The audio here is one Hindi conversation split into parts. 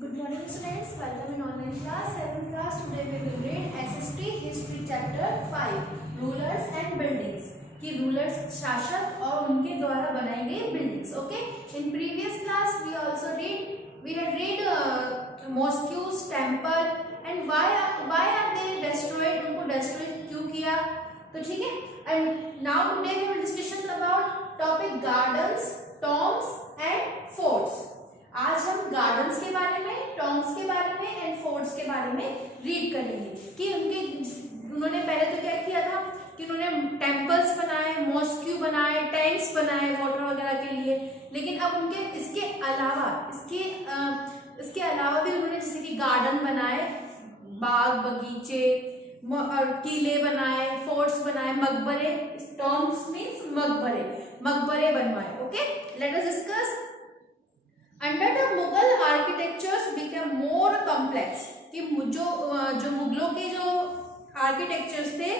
Good morning students, welcome in online class, 7th class. Today we will read SST History Chapter 5, Rulers and Buildings. कि रूलर्स शासक और उनके द्वारा बनाई गई buildings. Okay, in previous class we had read mosques, temple and why are they destroyed, उनको destroy क्यों किया, तो ठीक है. And now today we will discussion about topic gardens, tombs and forts. आज हम गार्डन्स के बारे में, टॉम्स के बारे में एंड फोर्ट्स के बारे में रीड करेंगे कि उन्होंने पहले तो क्या किया था कि उन्होंने टेम्पल्स बनाए, मॉस्क्यू बनाए, टैंक्स बनाए वाटर वगैरह के लिए. लेकिन अब उनके इसके अलावा भी उन्होंने जैसे कि गार्डन बनाए, बाग बगीचे और किले बनाए, फोर्ट्स बनाए, मकबरे, टॉम्स मीन्स मकबरे बनवाए. Okay, let us discuss. Under the Mughal architectures became more complex. कि जो मुगलों के जो आर्किटेक्चर्स थे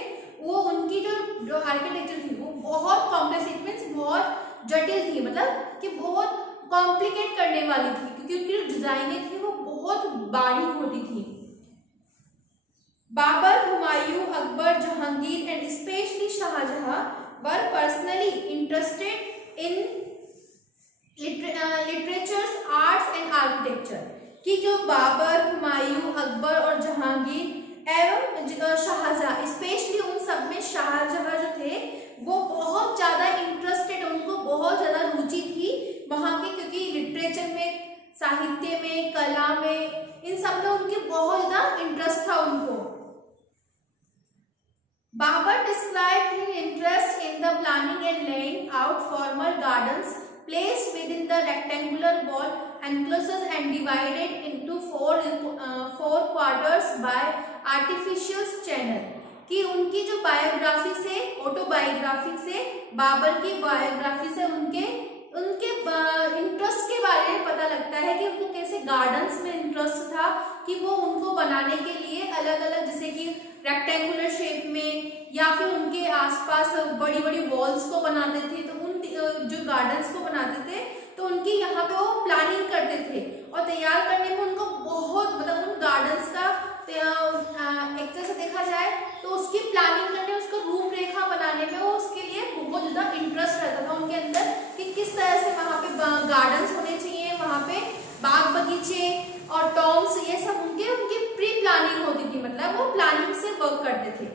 वो उनकी जो आर्किटेक्चर थी वो बहुत कॉम्प्लेक्स, इट मीन्स बहुत जटिल थी, मतलब कि बहुत कॉम्प्लिकेट करने वाली थी क्योंकि उनकी जो डिजाइनें थी वो बहुत बारीक होती थी. Babur, Humayun, Akbar, Jahangir and specially Shahjahan were personally interested in literatures, arts and architecture. कि जो बाबर, हुमायूं, अकबर और जहांगीर एवं शाहजहां, स्पेशली उन सब में शाहजहां जो थे वो बहुत ज़्यादा इंटरेस्टेड, उनको बहुत ज़्यादा रुचि थी वहाँ के, क्योंकि लिटरेचर में, साहित्य में, कला में, इन सब में उनके बहुत ज़्यादा इंटरेस्ट था उनको. Babur describe his interest in the planning and laying out formal gardens placed within the rectangular wall enclosures and divided into four quarters by artificial channel. कि उनकी जो बायोग्राफी से, ऑटोबायोग्राफी से, बाबर की बायोग्राफी से उनके इंटरेस्ट के बारे में पता लगता है कि उनको कैसे गार्डन्स में इंटरेस्ट था, कि वो उनको बनाने के लिए अलग अलग, जैसे कि रेक्टेंगुलर शेप में या फिर उनके आसपास बड़ी बड़ी वॉल्स को बनाते थे. तो उन जो गार्डन्स को बनाते थे तो उनकी यहाँ पे वो प्लानिंग करते थे और तैयार करने में उनको बहुत, मतलब उन गार्डन्स का एक तरह से देखा जाए तो उसकी प्लानिंग करने, उसका रूपरेखा बनाने में वो उसके लिए बहुत ज़्यादा इंटरेस्ट रहता था उनके अंदर कि किस तरह से वहाँ पे गार्डन्स होने चाहिए, वहाँ पे बाग बगीचे और टॉम्स, ये सब उनकी प्री प्लानिंग होती थी, मतलब वो प्लानिंग से वर्क करते थे.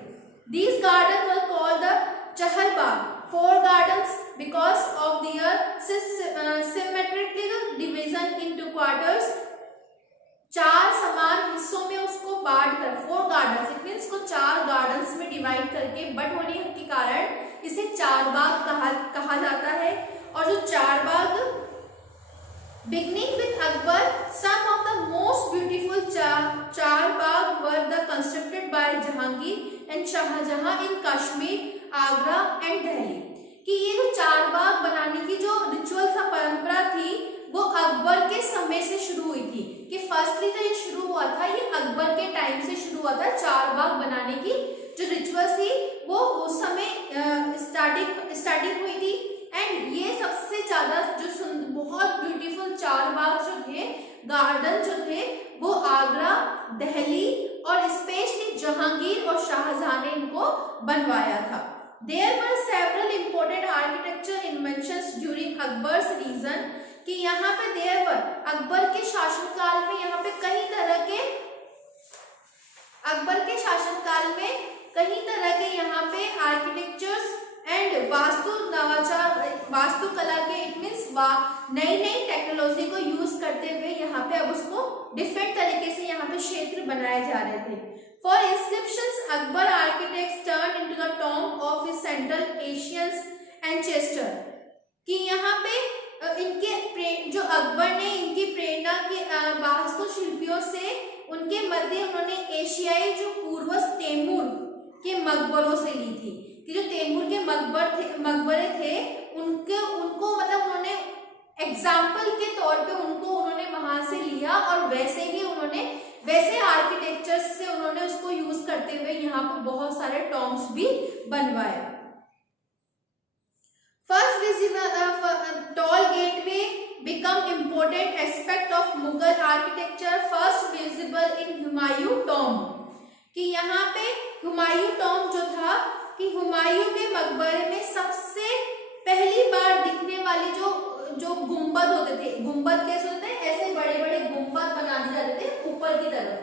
These gardens were called the Chahar Bagh, four gardens, because of their symmetrical division into quarters. चार समान हिस्सों में उसको बांट कर, फोर गार्डन्स, इट मीन्स को चार गार्डन्स में डिवाइड करके बट होने के कारण इसे चार बाग कहा जाता है. और जो चार बाग, beginning with Akbar, some of the most beautiful char bagh were constructed by Jahangir and Shahjahan in Kashmir, Agra and Delhi. कि ये जो चार बाग बनाने की जो रिचुअल सा परंपरा थी वो अकबर के समय से शुरू हुई थी. कि फर्स्टली तो ये शुरू हुआ था, ये अकबर के टाइम से शुरू हुआ था. चार बाग बनाने की जो रिचुअल थी वो उस समय स्टार्टिंग हुई थी. एंड ये सबसे ज्यादा जो बहुत ब्यूटीफुल चार बाग जो थे, गार्डन जो थे, वो आगरा, दिल्ली और स्पेशली जहांगीर और शाहजहां ने इनको बनवाया था. There were several important architecture inventions during Akbar's reign. कि यहाँ पे there were, अकबर के शासनकाल में यहाँ पे कई तरह के यहाँ पे आर्किटेक्चर्स एंड वास्तुकला के, इट मीन्स नई टेक्नोलॉजी को यूज करते हुए यहाँ पे अब उसको डिफरेंट तरीके से यहाँ पे क्षेत्र बनाए जा रहे थे. For inscriptions, Akbar architects turned into the tomb of his Central Asians ancestor. कि यहाँ पे इनके जो अकबर ने इनकी प्रेरणा के वास्तुशिल्पियों से उनके मध्य उन्होंने एशियाई जो पूर्वज तैमूर के मकबरों से ली थी. कि जो तैमूर के मकबरे थे उनको मतलब उन्होंने एग्जाम्पल के तौर पे उन्होंने वहां से लिया और वैसे आर्किटेक्चर से उन्होंने उसको यूज करते हुए यहाँ पे बहुत सारे टॉम्स भी बनवाए. First visible tall gateway become important aspect of Mughal architecture first visible in Humayun tomb। कि यहाँ पे हुमायूं टॉम्ब जो था कि हुमायूं के मकबरे में सबसे पहली बार दिखने वाली जो गुंबद होते थे, गुंबद कैसे होते हैं, ऐसे बड़े बड़े गुंबद बना दिए जाते थे ऊपर की तरफ,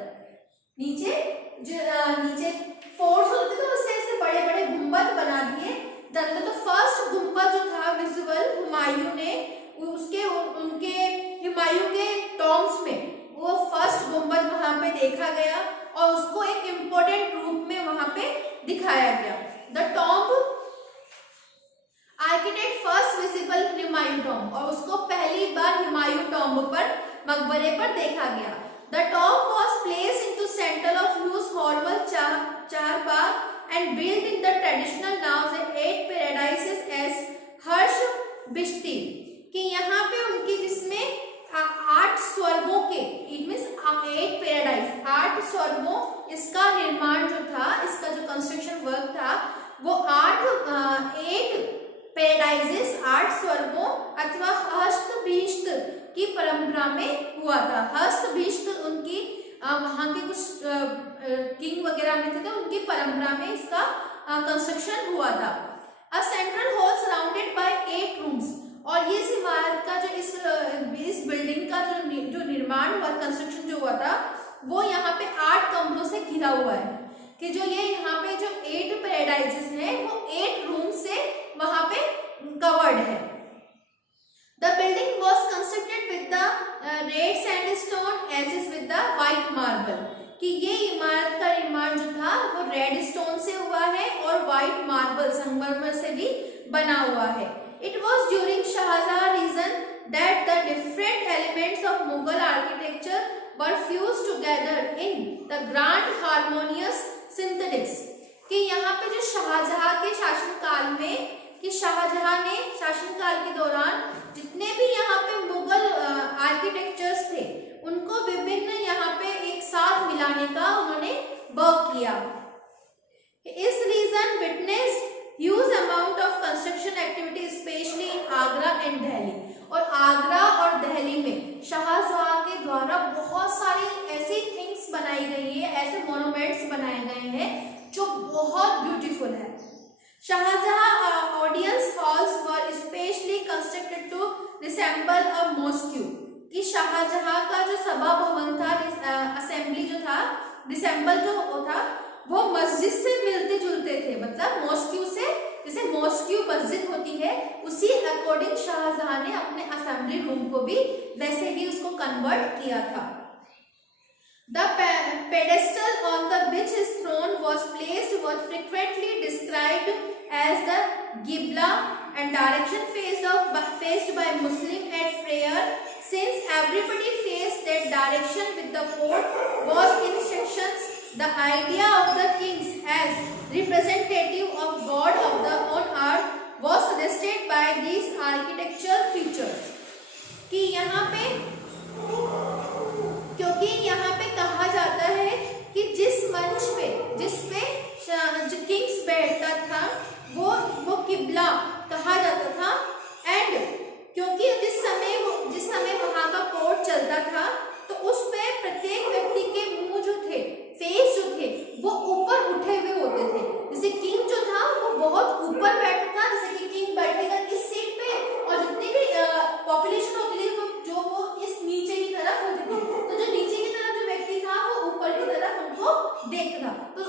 नीचे नीचे फोर्ट्स होते थे उससे ऐसे बड़े बड़े गुंबद बना दिए जाते। तो फर्स्ट गुंबद जो था विजुअल हुमायूं ने उसके उनके हुमायूं के टॉम्ब्स में वो फर्स्ट गुंबद वहां पे देखा गया और उसको एक इम्पोर्टेंट रूप में वहां पे दिखाया गया। The tomb architect first visible in Humayun tomb, और उसको पहली बार हुमायूं टॉम्ब पर मकबरे पर देखा गया। The tomb was placed into centre of huge formal charbagh and built in the traditional nous at paradises as हर्ष बिश्ती। कि यहाँ पे उनकी जिसमें 8 स्वर्गों के, इट मीन्स 8 पैराडाइज, 8 स्वर्गों, इसका निर्माण जो था, इसका जो कंस्ट्रक्शन वर्क था वो 8 पैराडाइजेस, 8 स्वर्गों अथवा हस्तभिष्ट की परंपरा में हुआ था। हस्तभिष्ट उनकी वहां के कुछ किंग वगैरह में थे तो उनकी परंपरा में इसका कंस्ट्रक्शन हुआ था। A central hall surrounded by 8 rooms, और ये इस इमारत का जो इस बिल्डिंग का जो निर्माण हुआ, कंस्ट्रक्शन जो हुआ था वो यहाँ पे 8 कमरों से घिरा हुआ है। कि जो ये यहाँ पे जो 8 पैराडाइजेस हैं वो 8 रूम से वहां पे कवर्ड है। The building was constructed with the red sandstone as is with the white marble. कि ये इमारत का निर्माण जो था वो रेड स्टोन से हुआ है और व्हाइट मार्बल संगमरमर से भी बना हुआ है। It was during Shahjahan region that the different elements of Mughal architecture were fused together in the grand harmonious synthesis। कि यहाँ पे जो शाहजहां के शासनकाल में, कि शाहजहां ने शासनकाल के दौरान जितने भी यहाँ पे मुगल आर्किटेक्चर्स थे उनको विभिन्न यहाँ पे एक साथ मिलाने का उन्होंने वर्क किया। इस region witnessed huge amount of construction activity specially in Agra and Delhi. और आगरा और दिल्ली में शाहजहां के द्वारा बहुत सारी ऐसी थिंग्स बनाई गई है, ऐसे मोन्यूमेंट्स बनाए गए हैं जो बहुत ब्यूटीफुल है। Shahjahan audience halls were specially constructed to resemble a mosque. कि शाहजहां का जो सभा भवन था, असेंबली जो था, रिसेंबल जो था वो मस्जिद से मिलते जुलते थे, मतलब मॉस्क्यू से, जैसे मॉस्क्यू मस्जिद होती है उसी अकॉर्डिंग शाहजहां ने अपने असेंबली रूम को भी वैसे ही उसको कन्वर्ट किया था। The pedestal on the which his throne was placed was frequently described as the गिबला and direction faced by Muslim at prayer since everybody faced that direction with the court was in sections. The idea of the kings as representative of God of the on earth was suggested by these architectural features। कि यहाँ पे, क्योंकि यहाँ पे कहा जाता है कि जिस मंच पे जिसपे जो किंग्स बैठता था वो किबला कहा जाता था। एंड क्योंकि जिस समय वहां का कोर्ट चलता था तो उसमें प्रत्येक व्यक्ति के मुंह जो थे, फेस जो थे वो ऊपर उठे हुए होते थे। जैसे किंग जो था वो बहुत ऊपर बैठता था, जैसे कि किंग बैठेगा इस सीट पे और जितनी भी पॉपुलेशन होती थी जो वो इस नीचे की तरफ होती थी, तो जो नीचे की तरफ जो व्यक्ति था वो ऊपर की तरफ उनको देखता। तो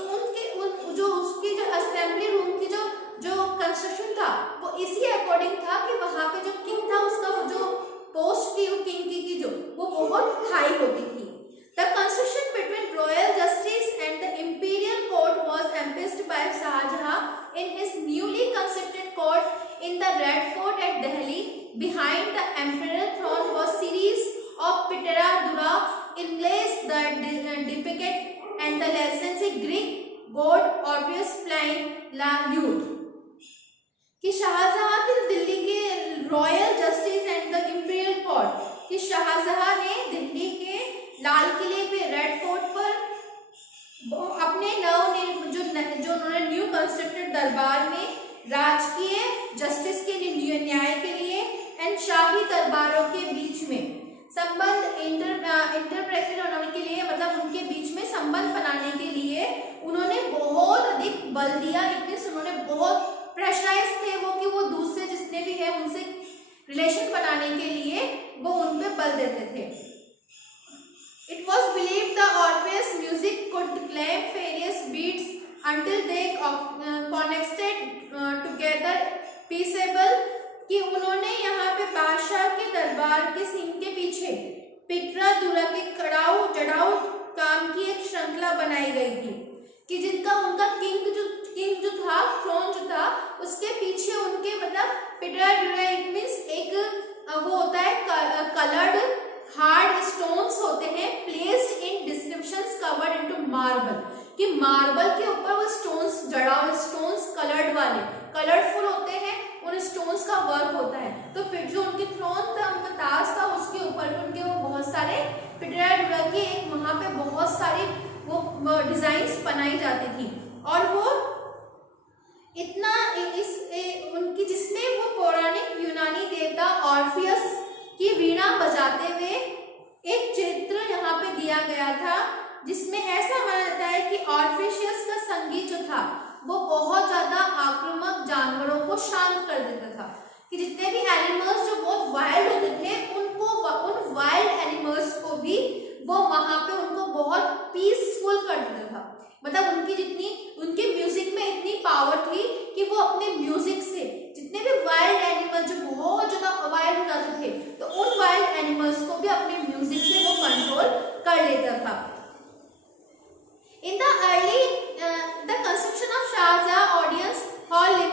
उसकी जो असेंबली रूम की जो कंस्ट्रक्शन था वो इसी अकॉर्डिंग था कि वहां पे जो किंग था उसका जो पोस्ट थी वो किंग की जो वो बहुत हाई होती थी। The construction between royal justice and the imperial court was emphasized by Shahjahan in his newly constructed court in the Red Fort at Delhi. Behind the imperial throne was series of Pitera Dura inlays that depict and the legendary Greek god Orpheus playing la lute। कि शाहजहां की दिल्ली के royal justice and the imperial court, कि शाहजहां ने दिल्ली के लाल किले पे रेड फोर्ट पर अपने जो उन्होंने न्यू कंस्ट्रक्टेड दरबार में राजकीय जस्टिस के लिए, न्याय के लिए एंड शाही दरबारों के बीच में संबंध इंटरप्रेटेड होने के लिए, मतलब उनके बीच में संबंध बनाने के लिए उन्होंने बहुत अधिक बल दिया। उन्होंने बहुत प्रेशराइज थे वो कि वो दूसरे जितने भी है उनसे रिलेशन बनाने के लिए वो उन पे बल देते थे। It was believed the Orpheus music could claim various beats until they connected together peaceable, कि उन्होंने यहाँ पे बादशाह के दरबार के सीन के पीछे पिटरा दुरा के कड़ाऊ जड़ाऊ काम की एक श्रृंखला बनाई गई थी, कि जिनका उनका किंग जो था, थ्रोन जो था, उसके पीछे उनके मतलब पिटरा दुरा मीन्स एक वो होता है कलर्ड हार्ड स्टोन्स होते हैं placed in descriptions covered into marble, कि मार्बल के ऊपर वो स्टोन्स जड़ा हुए स्टोन्स कलर्ड वाले कलरफुल होते हैं, उन स्टोन्स का वर्क होता है। तो फिर जो उनके थ्रोन था, उनका ताज था, उसके ऊपर भी उनके वो बहुत सारे पिटरा के एक वहां पे बहुत सारी वो डिजाइन्स बनाई जाती थी, और वो इतना उनकी जिसमें वो पौराणिक यूनानी देवता ऑर्फियस की वीणा बजाते हुए एक चित्र यहाँ पे दिया गया था, जिसमें ऐसा माना जाता है कि ऑर्फियस का संगीत जो था वो बहुत ज्यादा आक्रामक जानवरों को शांत कर देता था, कि जितने भी एनिमल्स जो बहुत वाइल्ड होते थे उनको उन वाइल्ड एनिमल्स को भी वो वहां पे उनको बहुत पीसफुल कर देता था। मतलब उनके म्यूजिक में इतनी पावर थी कि वो अपने म्यूजिक से जितने भी वाइल्ड एनिमल जो बहुत ज्यादा वाइल्ड हो जाते थे, तो उन वाइल्ड एनिमल्स को भी अपने म्यूजिक से वो कंट्रोल कर लेता था। In the early the construction of Shahjahan audience hall aimed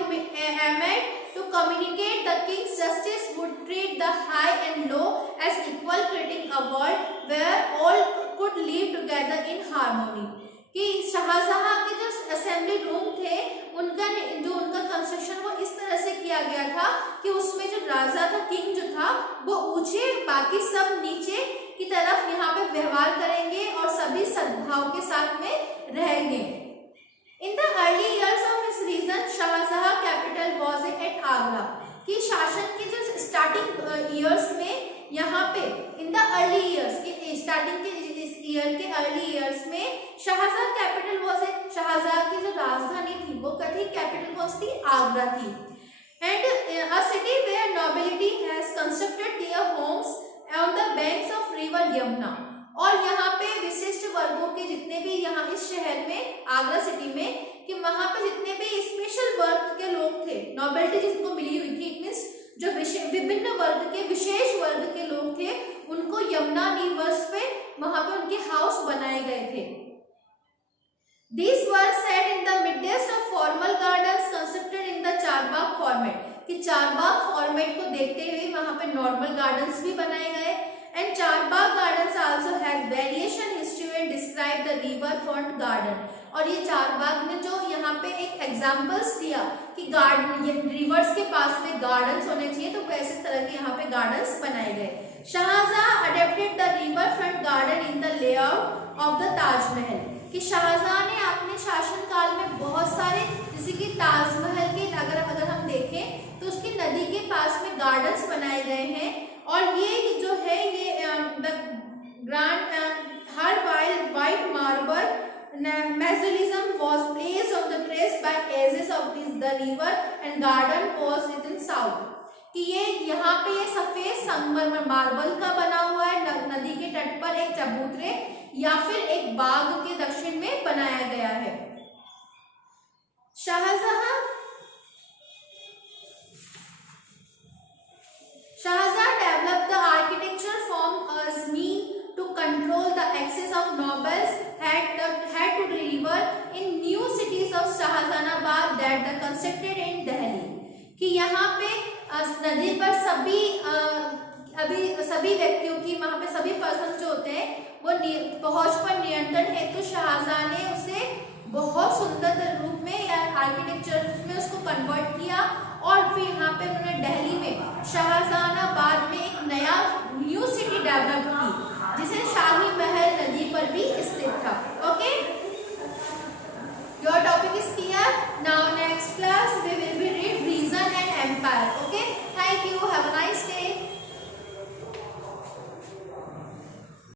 to communicate the king's justice would treat the high and low as equal, creating a world where all could live together in harmony, कि शाहजहां के जो असेंबली रूम थे उनका कंस्ट्रक्शन वो इस तरह से किया गया था कि उसमें जो राजा था, किंग जो था, वो ऊंचे बाकी सब नीचे की तरफ यहाँ पे व्यवहार करेंगे और सभी सद्भाव के साथ में रहेंगे। In the early years of his region Shahjahan capital was at Agra, कि शासन के जो स्टार्टिंग इयर्स में यहाँ पे इन द अर्ली इयर्स के स्टार्टिंग के ईयर के अर्ली इयर्स में Shahjahan capital was at, Shahjahan की जो राजधानी थी वो कथी कैपिटल कौन सी थी, आगरा थी। And a city where nobility has constructed their homes on the banks of river Yamuna, और यहाँ पे विशिष्ट वर्गों के जितने भी यहाँ इस शहर में आगरा सिटी में, कि वहां पे जितने भी स्पेशल वर्ग के लोग थे, नोबिलिटी जिसको मिली हुई थी, इट मीन्स जो विभिन्न वर्ग के विशेष वर्ग के लोग थे, उनको यमुना रिवर्स पे वहां पे उनके हाउस बनाए गए थे। These were set in the midst of formal gardens constructed in the Charbagh format, कि चारबाग फॉर्मेट को देखते हुए वहां पे नॉर्मल गार्डन्स भी बनाए गए। And Charbagh gardens also has variation history and describe the river front garden, और ये चारबाग में जो यहाँ पे एक एग्जांपल्स दिया कि गार्डन रिवर्स के पास में गार्डन्स होने चाहिए, तो वैसे तरह के यहाँ पे गार्डन्स बनाए गए। Shahjahan adapted the river front garden in the layout of the Taj Mahal, कि शाहजहां ने अपने शासनकाल में बहुत सारे, जैसे कि ताजमहल के अगर हम देखें तो उसकी नदी के पास में गार्डन्स बनाए गए हैं, और ये जो है ये the grand her white marble mausoleum was placed on the terrace by edges of the river and garden was within south, कि ये यहाँ पे ये सफेद संगमरमर मार्बल का बना हुआ है, नदी के तट पर एक चबूतरे या फिर एक बाग के दक्षिण में बनाया गया है। Shahjahan developed the architecture form as mean to control the access of nobles had to the river in new cities of Shahjahanabad that the constructed in Delhi, कि यहाँ पे नदी पर सभी व्यक्तियों की, वहां पे सभी पर्सन जो होते हैं वो पहुंच पर नियंत्रण हेतु शाहजहां ने उसे बहुत सुंदर रूप में या आर्किटेक्चर में उसको कन्वर्ट किया, और फिर यहाँ पे उन्होंने दिल्ली में शाहजहानाबाद में एक न्यू सिटी डेवलप की,